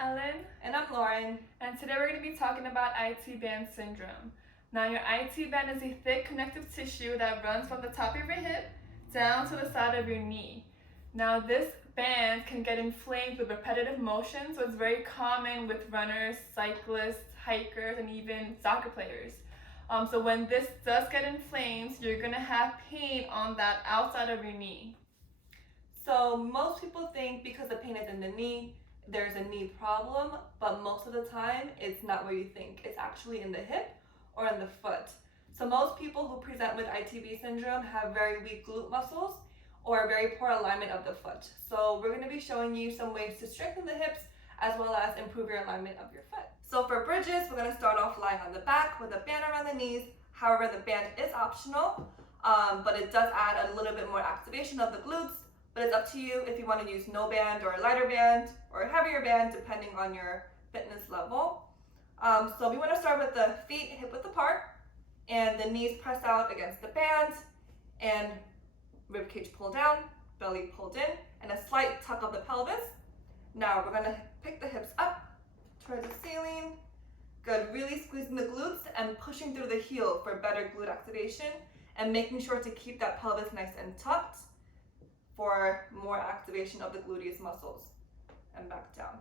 Ellen. And I'm Lauren. And today we're going to be talking about IT band syndrome. Now, your IT band is a thick connective tissue that runs from the top of your hip down to the side of your knee. Now, this band can get inflamed with repetitive motion, so it's very common with runners, cyclists, hikers, and even soccer players. So when this does get inflamed, you're going to have pain on that outside of your knee. So most people think because the pain is in the knee, there's a knee problem, but most of the time it's not where you think. It's actually in the hip or in the foot. So most people who present with ITB syndrome have very weak glute muscles or very poor alignment of the foot. So we're going to be showing you some ways to strengthen the hips as well as improve your alignment of your foot. So for bridges, we're going to start off lying on the back with a band around the knees. However, the band is optional, but it does add a little bit more activation of the glutes. But it's up to you if you want to use no band or a lighter band or a heavier band depending on your fitness level. So we want to start with the feet hip width apart and the knees pressed out against the band and rib cage pull down, belly pulled in, and a slight tuck of the pelvis. Now we're going to pick the hips up towards the ceiling. Good, really squeezing the glutes and pushing through the heel for better glute activation and making sure to keep that pelvis nice and tucked for more activation of the gluteus muscles. And back down.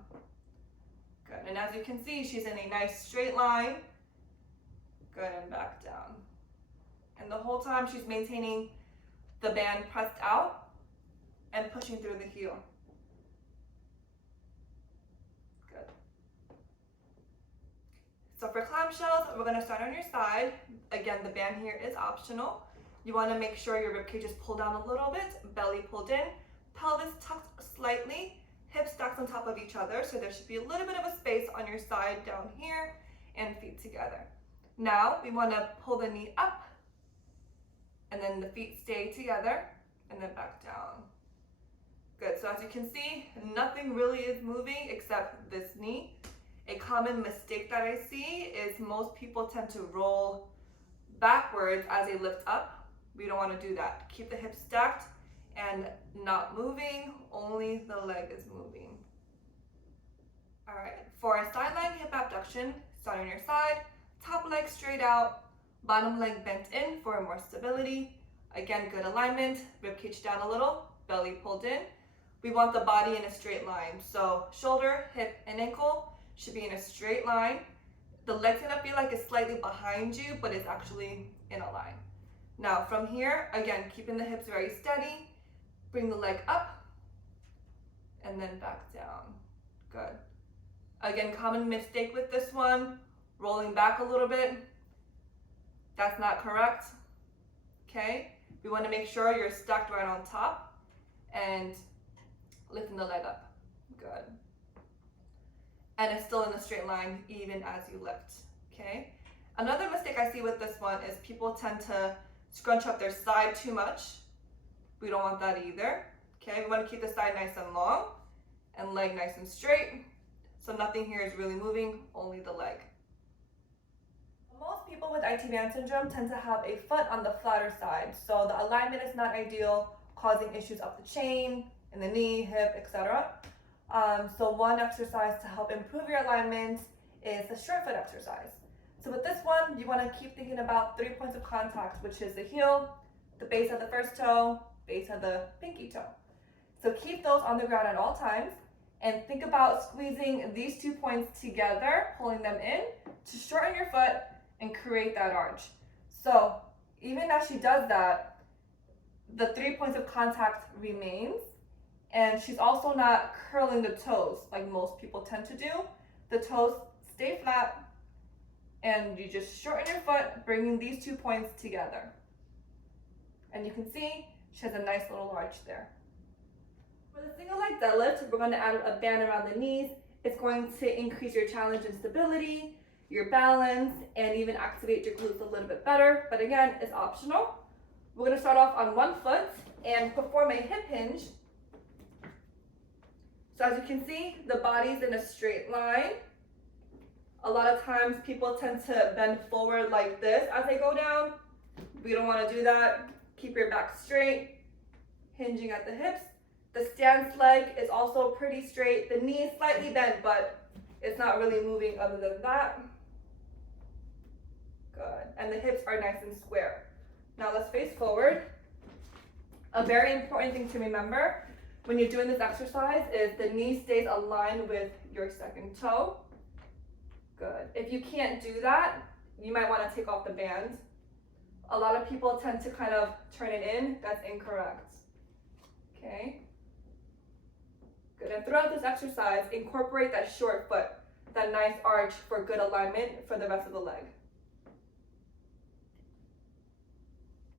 Good, and as you can see, she's in a nice straight line. Good, and back down. And the whole time she's maintaining the band pressed out and pushing through the heel. Good. So for clamshells, we're going to start on your side. Again, the band here is optional. You want to make sure your rib cage is pulled down a little bit, belly pulled in, pelvis tucked slightly, hips stacked on top of each other, so there should be a little bit of a space on your side down here, and feet together. Now we want to pull the knee up, and then the feet stay together, and then back down. Good, so as you can see, nothing really is moving except this knee. A common mistake that I see is most people tend to roll backwards as they lift up. We don't want to do that. Keep the hips stacked and not moving, only the leg is moving. All right, for a sidelying hip abduction, start on your side, top leg straight out, bottom leg bent in for more stability. Again, good alignment, rib cage down a little, belly pulled in. We want the body in a straight line. So shoulder, hip, and ankle should be in a straight line. The leg's gonna feel like it's slightly behind you, but it's actually in a line. Now from here, again, keeping the hips very steady, bring the leg up, and then back down. Good. Again, common mistake with this one, rolling back a little bit. That's not correct, okay? We wanna make sure you're stacked right on top and lifting the leg up. Good. And it's still in a straight line even as you lift, okay? Another mistake I see with this one is people tend to scrunch up their side too much. We don't want that either, okay? We want to keep the side nice and long and leg nice and straight. So nothing here is really moving, only the leg. Most people with IT band syndrome tend to have a foot on the flatter side. So the alignment is not ideal, causing issues up the chain, in the knee, hip, etc. So one exercise to help improve your alignment is the short foot exercise. So with this one, you want to keep thinking about 3 points of contact, which is the heel, the base of the first toe, base of the pinky toe. So keep those on the ground at all times and think about squeezing these 2 points together, pulling them in to shorten your foot and create that arch. So even as she does that, the 3 points of contact remains. And she's also not curling the toes like most people tend to do. The toes stay flat and you just shorten your foot, bringing these 2 points together. And you can see she has a nice little arch there. For the single leg deadlift, we're going to add a band around the knees. It's going to increase your challenge and stability, your balance, and even activate your glutes a little bit better. But again, it's optional. We're going to start off on one foot and perform a hip hinge. So as you can see, the body's in a straight line. A lot of times people tend to bend forward like this as they go down. We don't want to do that. Keep your back straight, hinging at the hips, The stance leg is also pretty straight. The knee is slightly bent, but it's not really moving other than that. Good. And the hips are nice and square. Now let's face forward. A very important thing to remember when you're doing this exercise is the knee stays aligned with your second toe. Good. If you can't do that, you might want to take off the band. A lot of people tend to kind of turn it in. That's incorrect. Okay. Good. And throughout this exercise, incorporate that short foot, that nice arch for good alignment for the rest of the leg.